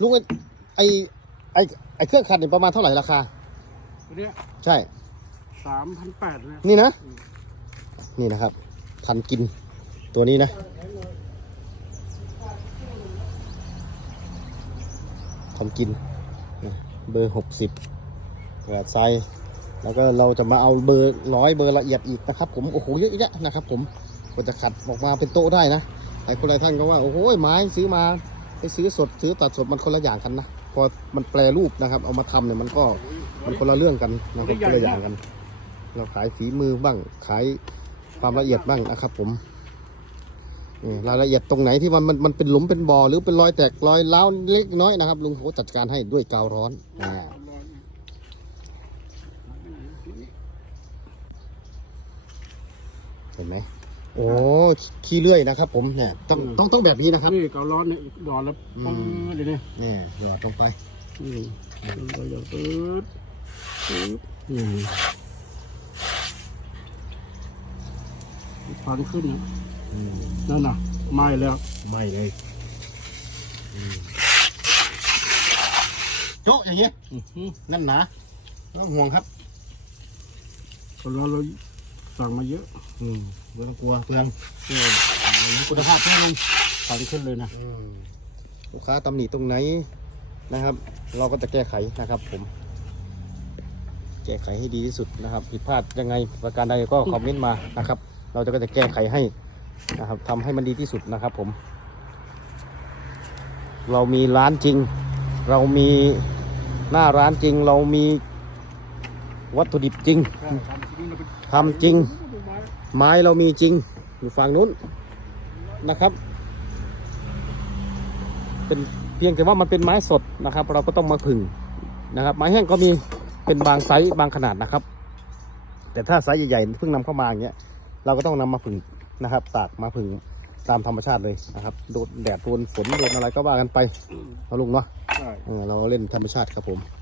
ลุงไอไอไอเครื่องขัดเนี่ยประมาณเท่าไหร่ราคา ตัวเนี้ยใช่ สามพันแปดเลยนี่นะ นี่นะครับ พันกินตัวนี้นะทำกินนะเบอร์หกสิบแปดไซส์แล้วก็เราจะมาเอาเบอร์ร้อยเบอร์ละเอียดอีกนะครับ ผมโอ้โหเยอะแยะนะครับ ผมกว่าจะขัดออกมาเป็นโต๊ะได้นะหลายคนหลายท่านก็ว่าโอ้โหไม้ซื้อมา ไปซื้อสดซื้อตัดสดมันคนละอย่างกันนะพอมันแปลรูปนะครับ เอามาทำเนี่ยมันก็มันคนละเรื่องกันนะครับคนละอย่างกัน เราขายฝีมือบ้างขายความละเอียดบ้างนะครับ ผมรายละเอียดตรงไหนที่มันมันมันเป็นหลุมเป็นบ่อหรือเป็นรอยแตกรอยร้าเล็กน้อยนะครับ ลุงเขาจัดการให้ด้วยกาวร้อนอ่าเห็นไหม โอ้ขี้เลื่อยนะครับ ผมเนี่ยต้องต้องต้องแบบนี้นะครับนี่เการ้อนเนี่ยหยอดแล้วอืมปังเดี๋ยวนี้นี่หยอดลงไปอืมเราหยอดปื๊ดปื๊ดอืมพันขึ้นนะอืมนั่นน่ะไหม้แล้วไม่เลยอืมโจ๊ะอย่างเงี้ยอื้อหือนั่นหนาไม่ต้องห่วงครับเการ้อนเรา สั่งมาเยอะอืมไม่ต้องกลัวเพื่อนเออคุณภาพที่ลงพันขึ้นเลยนะลูกค้าตำหนิตรงไหนนะครับ เราก็จะแก้ไขนะครับ ผม แก้ไขให้ดีที่สุดนะครับผิดพลาดยังไงประการใดก็คอมเมนต์มานะครับ เราจะก็จะแก้ไขให้นะครับทำให้มันดีที่สุดนะครับ ผม เรามีร้านจริง เรามีหน้าร้านจริง เรามี วัตถุดิบจริงทำจริง ไม้เรามีจริง อยู่ฝั่งนู้นนะครับ เป็นเพียงแต่ว่ามันเป็นไม้สดนะครับ เราก็ต้องมาผึ่งนะครับ ไม้แห้งก็มีเป็นบางไซส์บางขนาดนะครับ แต่ถ้าไซส์ใหญ่ๆเพิ่งนำเข้ามาอย่างเงี้ยเราก็ต้องนำมาผึ่งนะครับ ตากมาผึ่งตามธรรมชาติเลยนะครับโดนแดดโดนฝนโดนอะไรก็ว่ากันไปเอาลุงเนาะใช่เออเราเล่นธรรมชาติครับผมเ